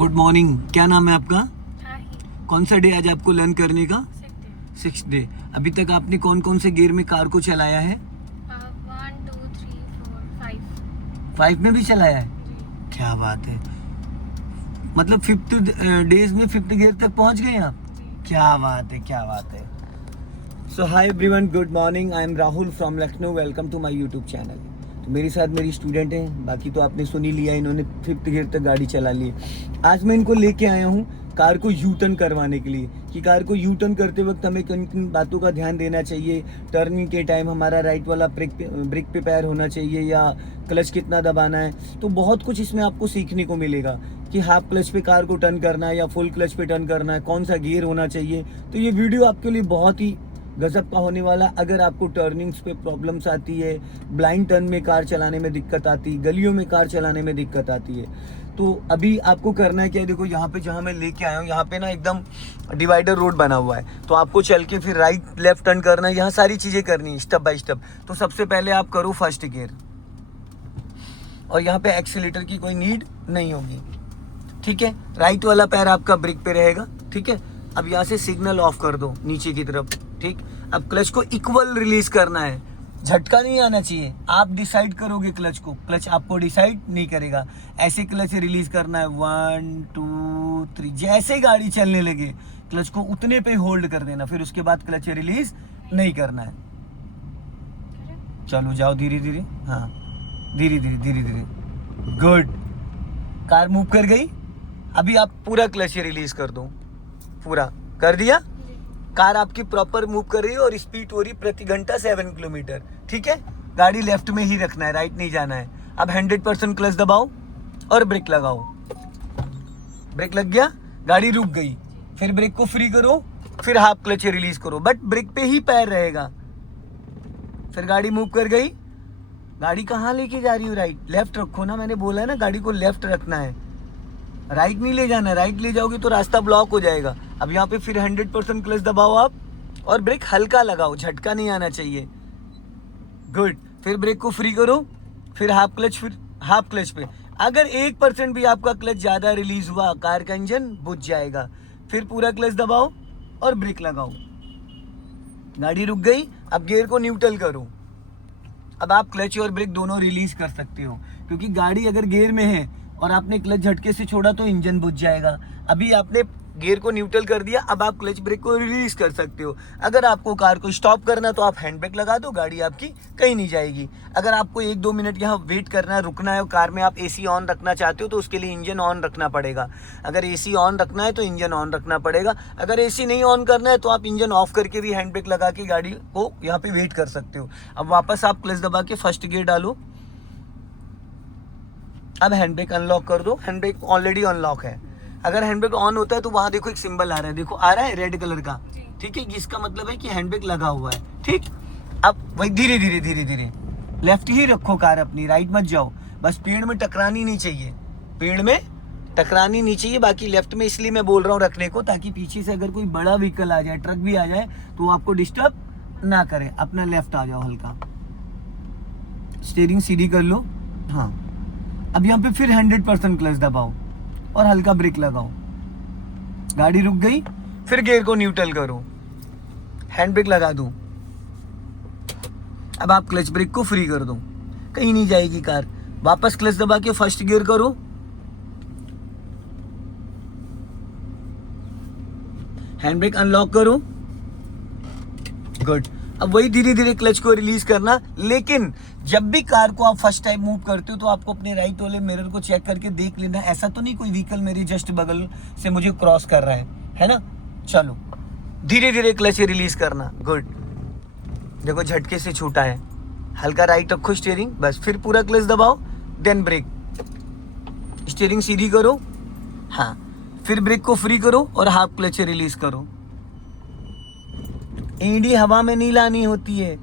Good morning, क्या नाम है आपका? शाही। कौन सा डे आज आपको लर्न करने का? 6th day. अभी तक आपने कौन कौन से गियर में कार को चलाया है? 1 2 3 4 5। 5 में भी चलाया है? क्या बात है, मतलब 5th डेज में 5th गियर तक पहुंच गए आप। क्या बात है, क्या बात है। So hi everyone, good morning. I am Rahul from Lucknow. Welcome to my YouTube channel. तो मेरे साथ मेरी स्टूडेंट हैं, बाकी तो आपने सुन ही लिया, इन्होंने 5th गियर तक गाड़ी चला ली। आज मैं इनको लेके आया हूँ कार को यू टर्न करवाने के लिए, कि कार को यू टर्न करते वक्त हमें किन किन बातों का ध्यान देना चाहिए। टर्निंग के टाइम हमारा राइट वाला ब्रेक पे पैर होना चाहिए या क्लच कितना दबाना है। तो बहुत कुछ इसमें आपको सीखने को मिलेगा कि हाफ क्लच पे कार को टर्न करना है या फुल क्लच पे टर्न करना है, कौन सा गियर होना चाहिए। तो ये वीडियो आपके लिए बहुत ही गजब का होने वाला। अगर आपको टर्निंग्स पे प्रॉब्लम्स आती है, ब्लाइंड टर्न में कार चलाने में दिक्कत आती है, गलियों में कार चलाने में दिक्कत आती है, तो अभी आपको करना है क्या, देखो यहाँ पे जहाँ मैं लेके आया हूँ, यहाँ पे ना एकदम डिवाइडर रोड बना हुआ है। तो आपको चल के फिर राइट लेफ्ट टर्न करना है, यहाँ सारी चीज़ें करनी है स्टेप बाय स्टेप। तो सबसे पहले आप करो फर्स्ट गियर, और यहाँ पे एक्सीलेटर की कोई नीड नहीं होगी, ठीक है। राइट वाला पैर आपका ब्रेक पे रहेगा, ठीक है। अब यहाँ से सिग्नल ऑफ कर दो नीचे की तरफ, ठीक। अब क्लच को इक्वल रिलीज करना है, झटका नहीं आना चाहिए। आप डिसाइड करोगे क्लच को, क्लच आपको डिसाइड नहीं करेगा। ऐसे क्लच रिलीज करना है, 1 2 3। जैसे ही गाड़ी चलने लगे क्लच को उतने पे होल्ड कर देना, फिर उसके बाद क्लच रिलीज नहीं करना है। चलो जाओ धीरे धीरे, हाँ धीरे धीरे धीरे धीरे, गुड। कार मूव कर गई। अभी आप पूरा क्लच रिलीज कर दो, पूरा कर दिया। कार आपकी प्रॉपर मूव कर रही है और स्पीड हो रही प्रति घंटा 7 किलोमीटर, ठीक है। गाड़ी लेफ्ट में ही रखना है, राइट नहीं जाना है। अब 100% क्लच दबाओ और ब्रेक लगाओ। ब्रेक लग गया, गाड़ी रुक गई। फिर ब्रेक को फ्री करो, फिर हाफ क्लच रिलीज करो, बट ब्रेक पे ही पैर रहेगा। फिर गाड़ी मूव कर गई। गाड़ी कहाँ लेके जा रही हो? राइट लेफ्ट रखो ना, मैंने बोला है ना गाड़ी को लेफ्ट रखना है, राइट नहीं ले जाना। राइट ले जाओगे तो रास्ता ब्लॉक हो जाएगा। अब यहाँ पे फिर 100% क्लच दबाओ आप, और ब्रेक हल्का लगाओ, झटका नहीं आना चाहिए, गुड। फिर ब्रेक को फ्री करो, फिर हाफ क्लच, फिर हाफ क्लच पे। अगर 1% भी आपका क्लच ज़्यादा रिलीज हुआ, कार का इंजन बुझ जाएगा। फिर पूरा क्लच दबाओ और ब्रेक लगाओ। गाड़ी रुक गई, अब गियर को न्यूट्रल करो। अब आप क्लच और ब्रेक दोनों रिलीज कर सकते हो, क्योंकि गाड़ी अगर गियर में है और आपने क्लच झटके से छोड़ा तो इंजन बुझ जाएगा। अभी आपने गियर को न्यूट्रल कर दिया, अब आप क्लच ब्रेक को रिलीज कर सकते हो। अगर आपको कार को स्टॉप करना तो आप हैंड ब्रेक लगा दो, गाड़ी आपकी कहीं नहीं जाएगी। अगर आपको 1-2 मिनट यहाँ वेट करना है, रुकना है, और कार में आप एसी ऑन रखना चाहते हो तो उसके लिए इंजन ऑन रखना पड़ेगा। अगर एसी ऑन रखना है तो इंजन ऑन रखना पड़ेगा। अगर एसी नहीं ऑन करना है तो आप इंजन ऑफ करके भी हैंड ब्रेक लगा के गाड़ी को यहाँ पे वेट कर सकते हो। अब वापस आप क्लच दबा के फर्स्ट गियर डालो। अब हैंड ब्रेक अनलॉक कर दो। हैंड ब्रेक ऑलरेडी अनलॉक है। अगर हैंड ब्रेक ऑन होता है तो वहां देखो एक सिंबल आ रहा है, देखो आ रहा है रेड कलर का, ठीक है। इसका मतलब है कि हैंड ब्रेक लगा हुआ है, ठीक। अब वही धीरे धीरे धीरे धीरे लेफ्ट ही रखो कार अपनी, राइट मत जाओ। बस पेड़ में टकरानी नहीं चाहिए, पेड़ में टकरानी नहीं चाहिए। बाकी लेफ्ट में इसलिए मैं बोल रहा हूँ रखने को, ताकि पीछे से अगर कोई बड़ा व्हीकल आ जाए, ट्रक भी आ जाए, तो वो आपको डिस्टर्ब ना करे। अपना लेफ्ट आ जाओ, हल्का स्टीयरिंग सीधी कर लो, हाँ। अब यहाँ पे फिर 100% क्लच दबाओ और हल्का ब्रेक लगाओ। गाड़ी रुक गई, फिर गियर को न्यूट्रल करो, हैंड ब्रेक लगा दो। अब आप क्लच ब्रेक को फ्री कर दो, कहीं नहीं जाएगी कार। वापस क्लच दबा के फर्स्ट गियर करो, हैंड ब्रेक अनलॉक करो, गुड। अब वही धीरे धीरे क्लच को रिलीज करना। लेकिन जब भी कार को आप फर्स्ट टाइम मूव करते हो तो आपको अपने राइट वाले मिरर को चेक करके देख लेना, ऐसा तो नहीं कोई व्हीकल मेरे जस्ट बगल से मुझे क्रॉस कर रहा है ना। चलो धीरे धीरे क्लच रिलीज करना, गुड। देखो झटके से छूटा है, हल्का राइट रखो स्टीयरिंग, बस। फिर पूरा क्लच दबाओ, देन ब्रेक, स्टीयरिंग सीधी करो, हाँ। फिर ब्रेक को फ्री करो और हाफ क्लच रिलीज करो। एडी हवा में नहीं लानी होती है,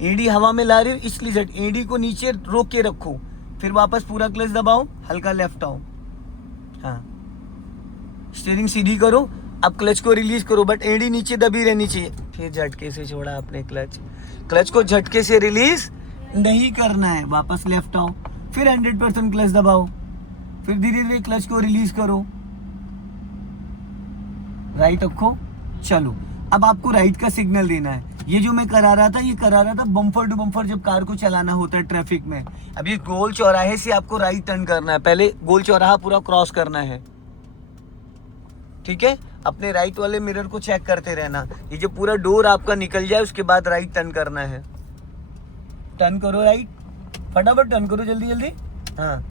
एडी हवा में ला रही हो इसलिए एडी को नीचे रोक के रखो। फिर वापस पूरा क्लच दबाओ, हल्का लेफ्ट आओ, हाँ। स्टीयरिंग सीधी करो, अब क्लच को रिलीज करो, बट एडी नीचे दबी रहनी चाहिए। फिर झटके से छोड़ा आपने क्लच, क्लच को झटके से रिलीज नहीं करना है। वापस लेफ्ट आओ, फिर 100% क्लच दबाओ, फिर धीरे धीरे क्लच को रिलीज करो, राइट रखो। चलो अब आपको राइट का सिग्नल देना है। ये जो मैं करा रहा था, ये करा रहा था बम्पर टू बम्पर जब कार को चलाना होता है ट्रैफिक में। अब ये गोल चौराहे से आपको राइट टर्न करना है, पहले गोल चौराहा पूरा क्रॉस करना है, ठीक है। अपने राइट वाले मिरर को चेक करते रहना, ये जो पूरा डोर आपका निकल जाए उसके बाद राइट टर्न करना है। टर्न करो राइट, फटाफट टर्न करो, जल्दी जल्दी। हाँ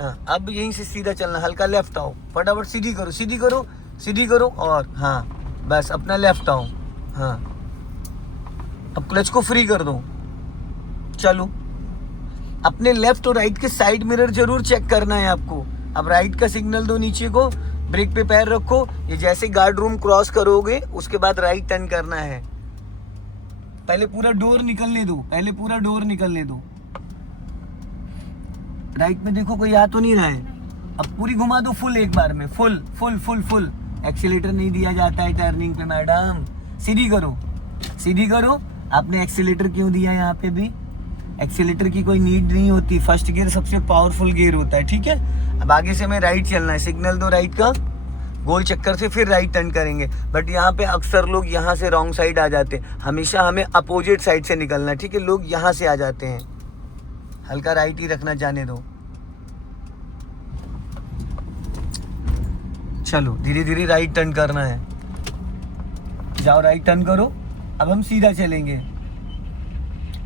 हाँ, अब यहीं से सीधा चलना, हल्का लेफ्ट आओ, फटाफट सीधी करो, सीधी करो, सीधी करो, और हाँ बस अपना लेफ्ट आओ। हाँ अब क्लच को फ्री कर दो। चलो अपने लेफ्ट और राइट के साइड मिरर जरूर चेक करना है आपको। अब राइट का सिग्नल दो नीचे को, ब्रेक पे पैर रखो, ये जैसे गार्ड रूम क्रॉस करोगे उसके बाद राइट टर्न करना है। पहले पूरा डोर निकलने दो, पहले पूरा डोर निकलने दो। राइट में देखो कोई आ तो नहीं रहा है। अब पूरी घुमा दो फुल, एक बार में full full full full. Accelerator नहीं दिया जाता है टर्निंग पे मैडम, सीधी करो, सीधी करो। आपने एक्सीलेटर क्यों दिया यहाँ पे भी? एक्सीलेटर की कोई नीड नहीं होती, फर्स्ट गियर सबसे पावरफुल गियर होता है, ठीक है। अब आगे से हमें राइट चलना है, सिग्नल दो राइट का, गोल चक्कर से फिर राइट टर्न करेंगे। बट यहाँ पे अक्सर लोग यहाँ से रॉन्ग साइड आ जाते हैं, हमेशा हमें अपोजिट साइड से निकलना है, ठीक है। लोग यहाँ से आ जाते हैं, हल्का राइट ही रखना, जाने दो। चलो धीरे धीरे राइट टर्न करना है, जाओ राइट टर्न करो। अब हम सीधा चलेंगे,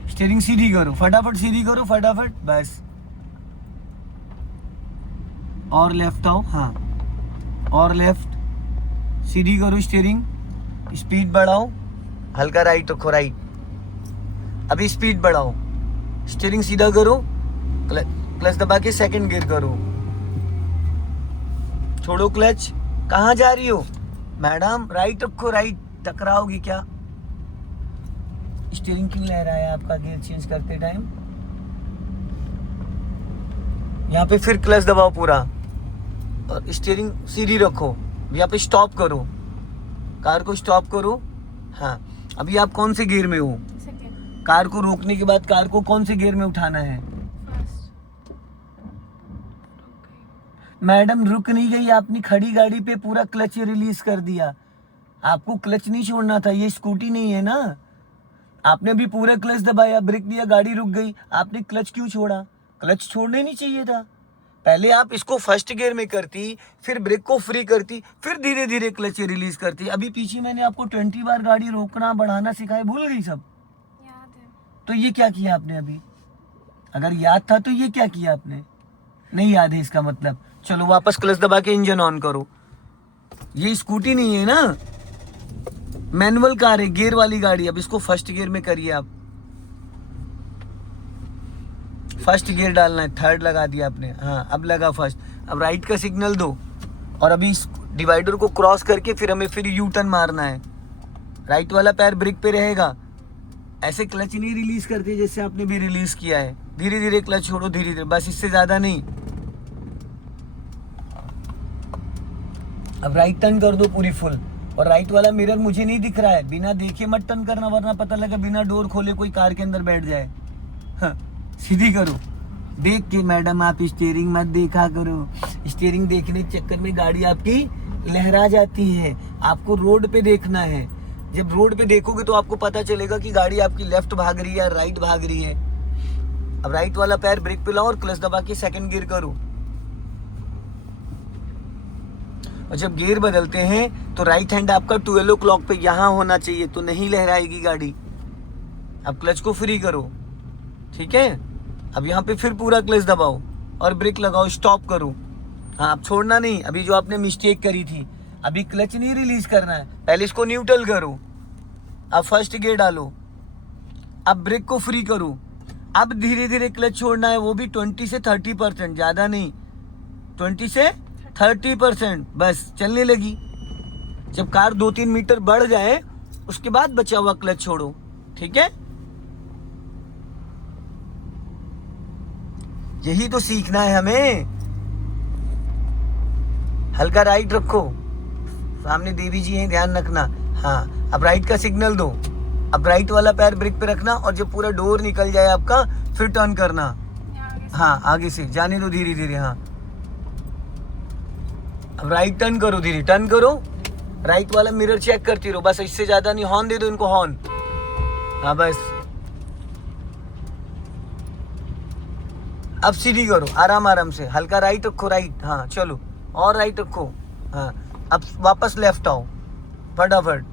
स्टीयरिंग सीधी करो, फटाफट सीधी करो, फटाफट बस। और लेफ्ट आओ, हाँ और लेफ्ट, सीधी करो स्टीयरिंग, स्पीड बढ़ाओ, हल्का राइट रखो, राइट। अभी स्पीड बढ़ाओ, स्टीयरिंग सीधा करो, क्लच दबा के सेकंड गियर करो, छोड़ो क्लच। कहाँ जा रही हो मैडम? राइट रखो, राइट। टकराओगी क्या? स्टीयरिंग क्यों लहरा है आपका गियर चेंज करते टाइम? यहाँ पे फिर क्लच दबाओ पूरा और स्टीयरिंग सीधी रखो। यहाँ पे स्टॉप करो, कार को स्टॉप करो। हाँ अभी आप कौन से गियर में हो? सेकंड, कार को रोकने के बाद कार को कौन से गियर में उठाना है? फर्स्ट। मैडम रुक नहीं गई, आपने खड़ी गाड़ी पे पूरा क्लच रिलीज कर दिया। आपको क्लच नहीं छोड़ना था, ये स्कूटी नहीं है ना। आपने भी पूरा क्लच दबाया, ब्रेक दिया, गाड़ी रुक गई, आपने क्लच क्यों छोड़ा? क्लच छोड़ने नहीं चाहिए था। पहले आप इसको फर्स्ट गियर में करती, फिर ब्रेक को फ्री करती, फिर धीरे धीरे क्लच रिलीज करती। अभी पीछे मैंने आपको 20 बार गाड़ी रोकना बढ़ाना सिखाया, भूल गई सब? याद है। तो ये क्या किया आपने अभी? अगर याद था तो ये क्या किया आपने? नहीं याद है इसका मतलब। चलो वापस क्लच दबा के इंजन ऑन करो। ये स्कूटी नहीं है ना, मैनुअल कार है, गियर वाली गाड़ी। अब इसको फर्स्ट गियर में करिए आप, फर्स्ट गियर डालना है, थर्ड लगा दिया आपने। हाँ अब लगा फर्स्ट। अब राइट का सिग्नल दो और अभी इस डिवाइडर को क्रॉस करके फिर हमें फिर यू टर्न मारना है। राइट वाला पैर ब्रेक पे रहेगा, ऐसे क्लच नहीं रिलीज करते जैसे आपने भी रिलीज किया है। धीरे धीरे क्लच छोड़ो, धीरे धीरे, बस इससे ज्यादा नहीं। अब राइट टर्न कर दो पूरी फुल। और राइट वाला मिरर मुझे नहीं दिख रहा है, बिना देखे मत टर्न करना, वरना पता लगा बिना डोर खोले कोई कार के अंदर बैठ जाए। हाँ, सीधी करो, देख के मैडम आप स्टीयरिंग मत देखा करो। स्टीयरिंग देखने के चक्कर में गाड़ी आपकी लहरा जाती है। आपको रोड पे देखना है, जब रोड पे देखोगे तो आपको पता चलेगा कि गाड़ी आपकी लेफ्ट भाग रही है या राइट भाग रही है। अब राइट वाला पैर ब्रेक पे लाओ और क्लच दबा के सेकंड गियर करो। और जब गियर बदलते हैं तो राइट हैंड आपका 12 o'clock पे यहाँ होना चाहिए, तो नहीं लहराएगी गाड़ी। अब क्लच को फ्री करो, ठीक है। अब यहाँ पे फिर पूरा क्लच दबाओ और ब्रेक लगाओ, स्टॉप करो। हाँ अब छोड़ना नहीं। अभी जो आपने मिस्टेक करी थी, अभी क्लच नहीं रिलीज करना है, पहले इसको न्यूट्रल करो। अब फर्स्ट गियर डालो, अब ब्रेक को फ्री करो। अब धीरे धीरे क्लच छोड़ना है, वो भी 20 से 30%, ज़्यादा नहीं, 20 से 30%, बस चलने लगी। जब कार 2-3 मीटर बढ़ जाए उसके बाद बचा हुआ क्लच छोड़ो, ठीक है। यही तो सीखना है हमें। हल्का राइट रखो, सामने देवी जी हैं, ध्यान रखना। हाँ अब राइट का सिग्नल दो। अब राइट वाला पैर ब्रेक पे रखना और जब पूरा डोर निकल जाए आपका फिर टर्न करना। आगे से। हाँ आगे से जाने दो, धीरे धीरे। हाँ अब राइट टर्न करो धीरे, टर्न करो, राइट वाला मिरर चेक करती रहो, बस इससे ज्यादा नहीं। हॉर्न दे दो इनको, हॉर्न। हाँ बस, अब सीधी करो आराम आराम से, हल्का राइट रखो, राइट, हाँ चलो, और राइट रखो, हाँ। अब वापस लेफ्ट आओ, फटाफट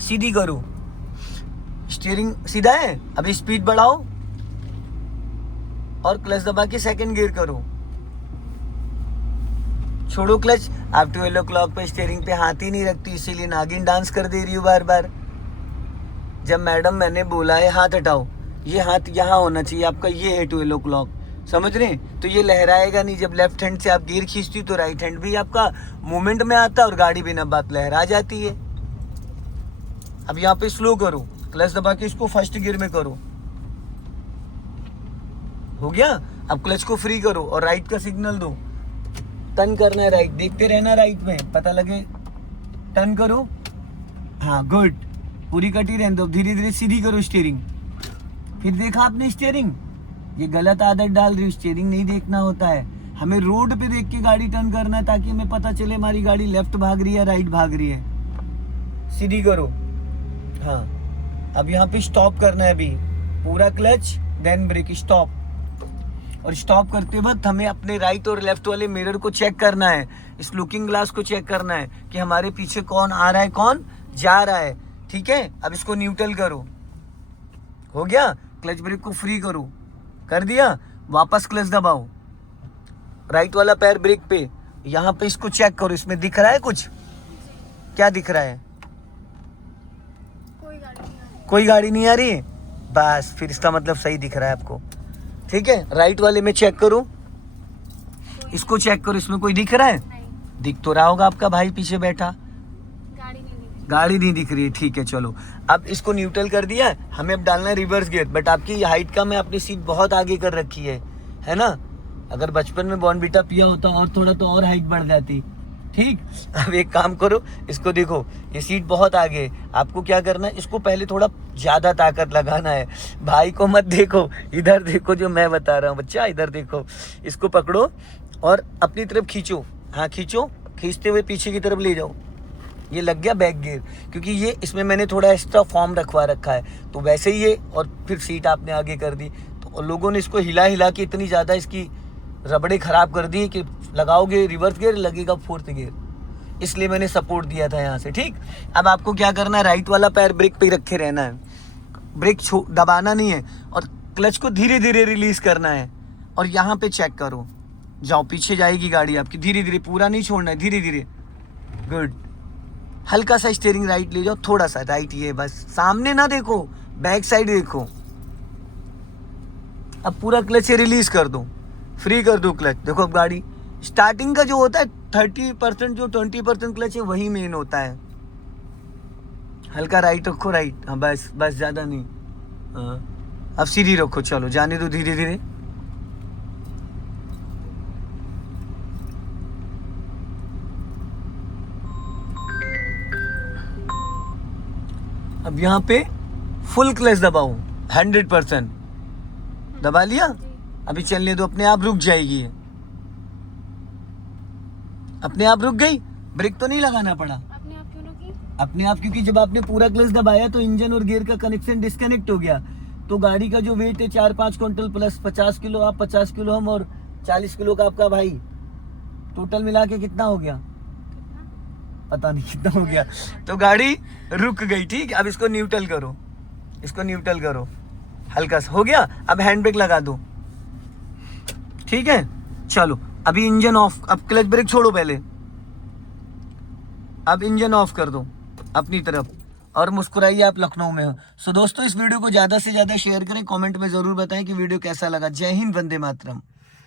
सीधी करो, स्टीयरिंग सीधा है। अभी स्पीड बढ़ाओ और क्लच दबा के सेकंड गियर करो, छोड़ो क्लच। आप 12 o'clock पे स्टीयरिंग पे हाथ ही नहीं रखती, इसीलिए नागिन डांस कर दे रही हूँ बार बार। जब मैडम मैंने बोला है हाथ हटाओ, ये हाथ यहाँ होना चाहिए आपका, ये है 12 o'clock, समझ रहे हैं? तो ये लहराएगा नहीं। जब लेफ्ट हैंड से आप गियर खींचती तो राइट हैंड भी आपका मूवमेंट में आता है और गाड़ी बिना बात लहरा जाती है। अब यहाँ पे स्लो करो, क्लच दबा के इसको फर्स्ट गियर में करो, हो गया। अब क्लच को फ्री करो और राइट का सिग्नल दो, टर्न करना है राइट, देखते रहना राइट में, पता लगे, टर्न करो, हाँ गुड, पूरी कटी रहने दो। धीरे धीरे सीधी करो स्टीयरिंग, फिर देखा आपने स्टीयरिंग, ये गलत आदत डाल रही हो, स्टीयरिंग नहीं देखना होता है, हमें रोड पे देख के गाड़ी टर्न करना है, ताकि हमें पता चले हमारी गाड़ी लेफ्ट भाग रही है राइट भाग रही है। सीधी करो, हाँ। अब यहाँ पे स्टॉप करना है, अभी पूरा क्लच देन ब्रेक, स्टॉप। और स्टॉप करते वक्त हमें अपने राइट और लेफ्ट वाले मिरर को चेक करना है, इस लुकिंग ग्लास को चेक करना है कि हमारे पीछे कौन आ रहा है कौन जा रहा है, ठीक है। अब इसको न्यूट्रल करो, हो गया। क्लच ब्रेक को फ्री करो, कर दिया, वापस क्लच दबाओ, राइट वाला पैर ब्रेक पे, यहाँ पे इसको चेक करो, इसमें दिख रहा है कुछ, क्या दिख रहा है? कोई गाड़ी नहीं आ रही। कोई गाड़ी नहीं आ रही है, बस फिर इसका मतलब सही दिख रहा है आपको, ठीक है। राइट वाले में चेक करो, इसको चेक करो, इसमें कोई दिख रहा है? नहीं, दिख तो रहा होगा आपका भाई पीछे बैठा, गाड़ी नहीं दिख रही। गाड़ी नहीं दिख रही है, ठीक है चलो। अब इसको न्यूट्रल कर दिया, हमें अब डालना है रिवर्स गियर, बट आपकी हाइट का मैं अपनी सीट बहुत आगे कर रखी है ना। अगर बचपन में बॉर्नवीटा पिया होता और थोड़ा तो और हाइट बढ़ जाती, ठीक। अब एक काम करो, इसको देखो, ये सीट बहुत आगे है, आपको क्या करना है, इसको पहले थोड़ा ज्यादा ताकत लगाना है। भाई को मत देखो, इधर देखो जो मैं बता रहा हूँ, बच्चा इधर देखो, इसको पकड़ो और अपनी तरफ खींचो, हाँ खींचो, खींचते हुए पीछे की तरफ ले जाओ। ये लग गया बैक गियर, क्योंकि ये इसमें मैंने थोड़ा एक्स्ट्रा फॉर्म रखवा रखा है, तो वैसे ही ये, और फिर सीट आपने आगे कर दी, तो लोगों ने इसको हिला हिला के इतनी ज़्यादा इसकी रबड़े ख़राब कर दी कि लगाओगे रिवर्स गियर लगेगा फोर्थ गियर, इसलिए मैंने सपोर्ट दिया था यहाँ से, ठीक। अब आपको क्या करना है, राइट वाला पैर ब्रेक पे रखे रहना है, ब्रेक दबाना नहीं है, और क्लच को धीरे धीरे रिलीज़ करना है, और यहाँ पे चेक करो, जाओ पीछे जाएगी गाड़ी आपकी, धीरे धीरे, पूरा नहीं छोड़ना है, धीरे धीरे, गुड। हल्का सा स्टीयरिंग राइट ले जाओ, थोड़ा सा राइट, ये बस, सामने ना देखो, बैक साइड देखो। अब पूरा क्लच से रिलीज कर दो, फ्री कर दो क्लच, देखो अब गाड़ी, स्टार्टिंग का जो होता है 30%, जो 20% क्लच है वही मेन होता है। हल्का राइट रखो, राइट, हाँ बस बस, ज्यादा नहीं, हाँ। अब सीधी रखो, चलो जाने दो धीरे धीरे। अब यहाँ पे फुल क्लच दबाओ, 100% दबा लिया। अभी चलने दो, अपने आप रुक जाएगी, अपने आप रुक गई, ब्रेक तो नहीं लगाना पड़ा। अपने आप क्यों रुकी? अपने आप, क्योंकि जब आपने पूरा क्लच दबाया तो इंजन और गियर का कनेक्शन डिस्कनेक्ट हो गया, तो गाड़ी का जो वेट है 4-5 क्विंटल प्लस 50 किलो, आप 50 किलो हम, और 40 किलो का आपका भाई, टोटल मिला के कितना हो गया पता नहीं कितना हो गया, तो गाड़ी रुक गई, ठीक। अब इसको न्यूट्रल करो, इसको न्यूट्रल करो, हल्का सा हो गया। अब हैंड ब्रेक लगा दो, ठीक है चलो। अभी इंजन ऑफ, अब क्लच ब्रेक छोड़ो पहले, अब इंजन ऑफ कर दो अपनी तरफ, और मुस्कुराइए, आप लखनऊ में हो। सो दोस्तों, इस वीडियो को ज़्यादा से ज़्यादा शेयर करें, कमेंट में ज़रूर बताएं कि वीडियो कैसा लगा। जय हिंद, वंदे मातरम।